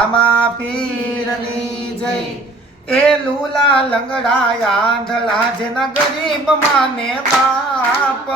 આમાં પીરની જય એ લૂલા લંગડા આંધળા જેના ગરીબ માને બાપ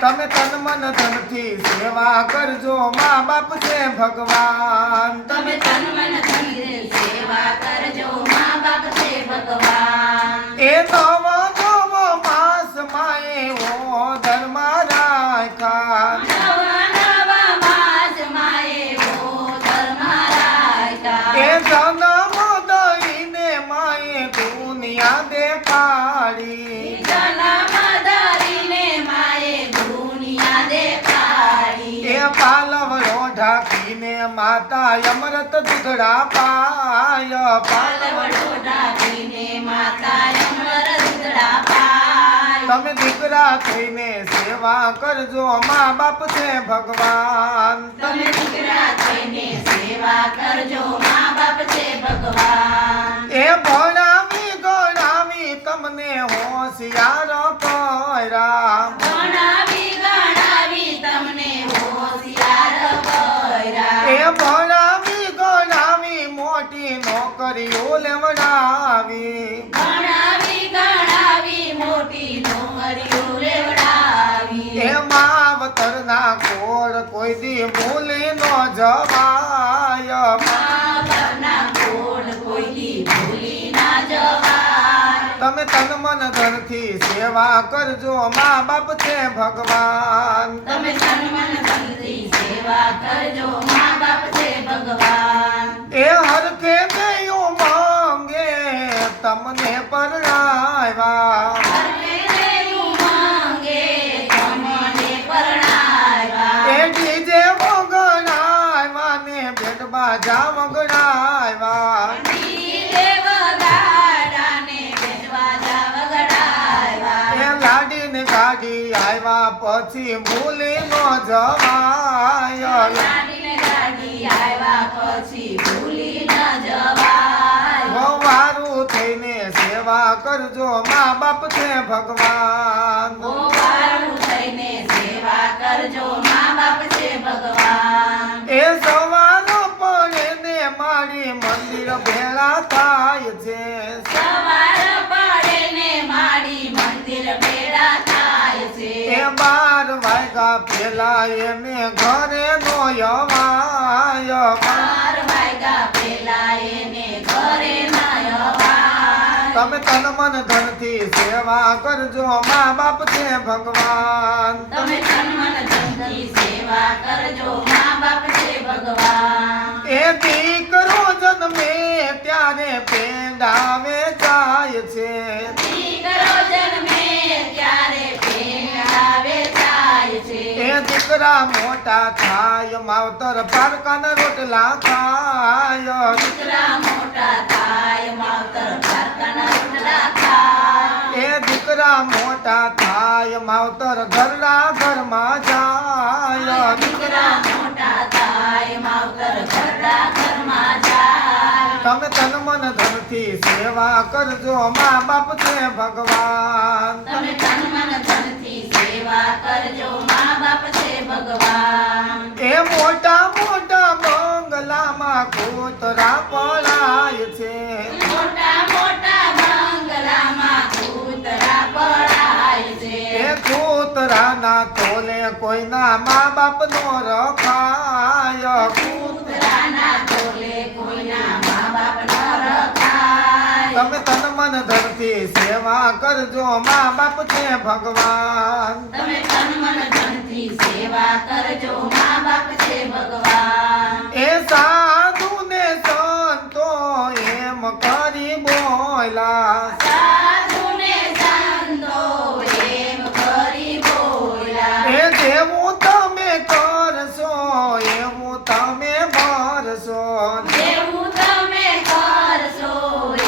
તમે તન મન ધનથી સેવા કરજો મા બાપ છે ભગવાન તમે તન મન ધનથી સેવા કરજો મા બાપ છે ભગવાન એ નવો નવો માસ માએ ઓ ધર્મ રાખ્યા નવા નવા માસ માએ ઓ ધર્મ રાખ્યા એ જન્મ દઈને માએ દુનિયા દેખાડી જન્મ ધરીને માએ દુનિયા દેખાડી એ પાલવડો ઢાંકીને માતા અમૃત દૂધડા પાય પાલવડો ઢાંકીને માતા અમર દૂધડા પાય તમે દીકરા થઈને સેવા કરજો મા બાપ છે ભગવાન તમે દીકરા થઈને સેવા કરજો મા બાપ છે ભગવાન એ ભણાવી ગણાવી તમને હોશિયાર કર્યા ગણાવી ગણાવી તમને હોશિયાર કર્યા એ ભણાવી ગણાવી મોટી નોકરીઓ લેવડાવી ગણાવી ગણાવી મોટી નોકરીઓ લેવડાવી એ માવતરના કોળ કોઈ દી ભૂલી ન જવાય મા બાપના કોડ કોઈ દી ભૂલી ના જવાય તમે તન મન ધનથી સેવા કરજો મા બાપ છે ભગવાન તમે તન મન ધનથી સેવા કરજો મા બાપ છે ભગવાન એ હરખે દેયું માંગે તમને પરણાવ્યા હરખે દેવું માંગે તમને પરણાવ્યા એ ડીજે વગડાવ્યા ને બેટ બાજા વગડાવ્યા ડીજે વગાડાને બેટવાજા વગાડાવ્યા એ લાડી ને ગાડી આવ્યા પછી ભૂલી ન જવાય લાડીને ગાડી આવ્યા પછી ભૂલી ન જવાય વારું થઈને સેવા કરજો મા બાપ છે ભગવાન ગોવાળું થઈને સેવા કરજો મા બાપ છે ભગવાન એ સવારો પડે ને મારી મંદિર ભેળા થાય છે સવાર પડે ને મારી મંદિર ભેળા થાય છે એ 12 વાગ્યા પેલા એને ઘરે નો અવાય 12 વાગ્યા પેલા એને ઘરે ના અવાય તમે તન મન ધનથી સેવા કરજો મા બાપ છે ભગવાન તમે તન મન ધનથી સેવા કરજો મા બાપ છે ભગવાન એ દીકરો જન્મે ત્યારે પેંડાવે જાય છે દીકરો જન્મે ત્યારે પેંડાવે જાય છે એ દીકરા મોટા થાય માવતર પારકાના રોટલા ખાય દીકરા મોટા થાય માવતર પારકાના રોટલા ખાય એ દીકરા મોટા થાય માવતર ઘરના ઘરમાં જાય દીકરા મોટા થાય માવતર ઘરના ઘરમાં જાય તમે તન મન ધનથી સેવા કરજો મા બાપ છે ભગવાન તમે તન મન ધનથી સેવા કરજો મા બાપ છે ભગવાન એ મોટા મોટા બંગલામાં કૂતરા પડાય છે મોટા મોટા બંગલામાં કૂતરા પડાય છે એ કૂતરાના તોલે કોઈના મા બાપ નો રખાય કૂતરાના તોલે કોઈના મા બાપ ન રખાય તમે તન મન ધનથી સેવા કરજો મા બાપ છે ભગવાન તમે તન મન ધનથી સેવા કરજો મા બાપ છે ભગવાન એ સાધુ ને સંતો એમ કરી બોલા સાધુને સંતો એમ કરી બોલ્યા એ જેવું તમે કરશો એવું તમે ભરશો એવું તમે કરશો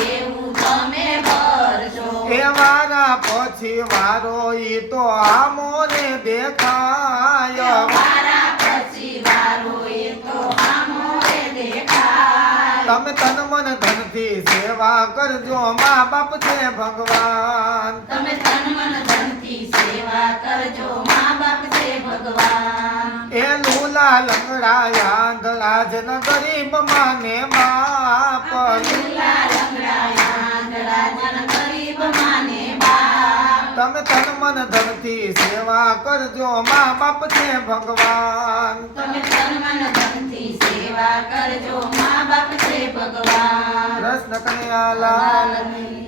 એવું તમે ભરશો એ વારા પછી વારો ઈ તો આમોને દેખાય મારા પછી વારો એ તો આમોરે દેખાય તમે તન મન ધનથી સેવા કરજો મા બાપ છે ભગવાન તમે તન મન ધનથી સેવા કરજો મા બાપ છે ભગવાન લુલા લંગડા આંધળા જન ગરીબ માને બાપ લુલા લંગડા આંધળા જન ગરીબ માને બાપ. તમે તન મન ધનથી સેવા કરજો મા બાપ છે ભગવાન તમે તન મન ધનથી સેવા કરજો મા બાપ છે ભગવાન. કૃષ્ણ કનૈયા લાલ લાલની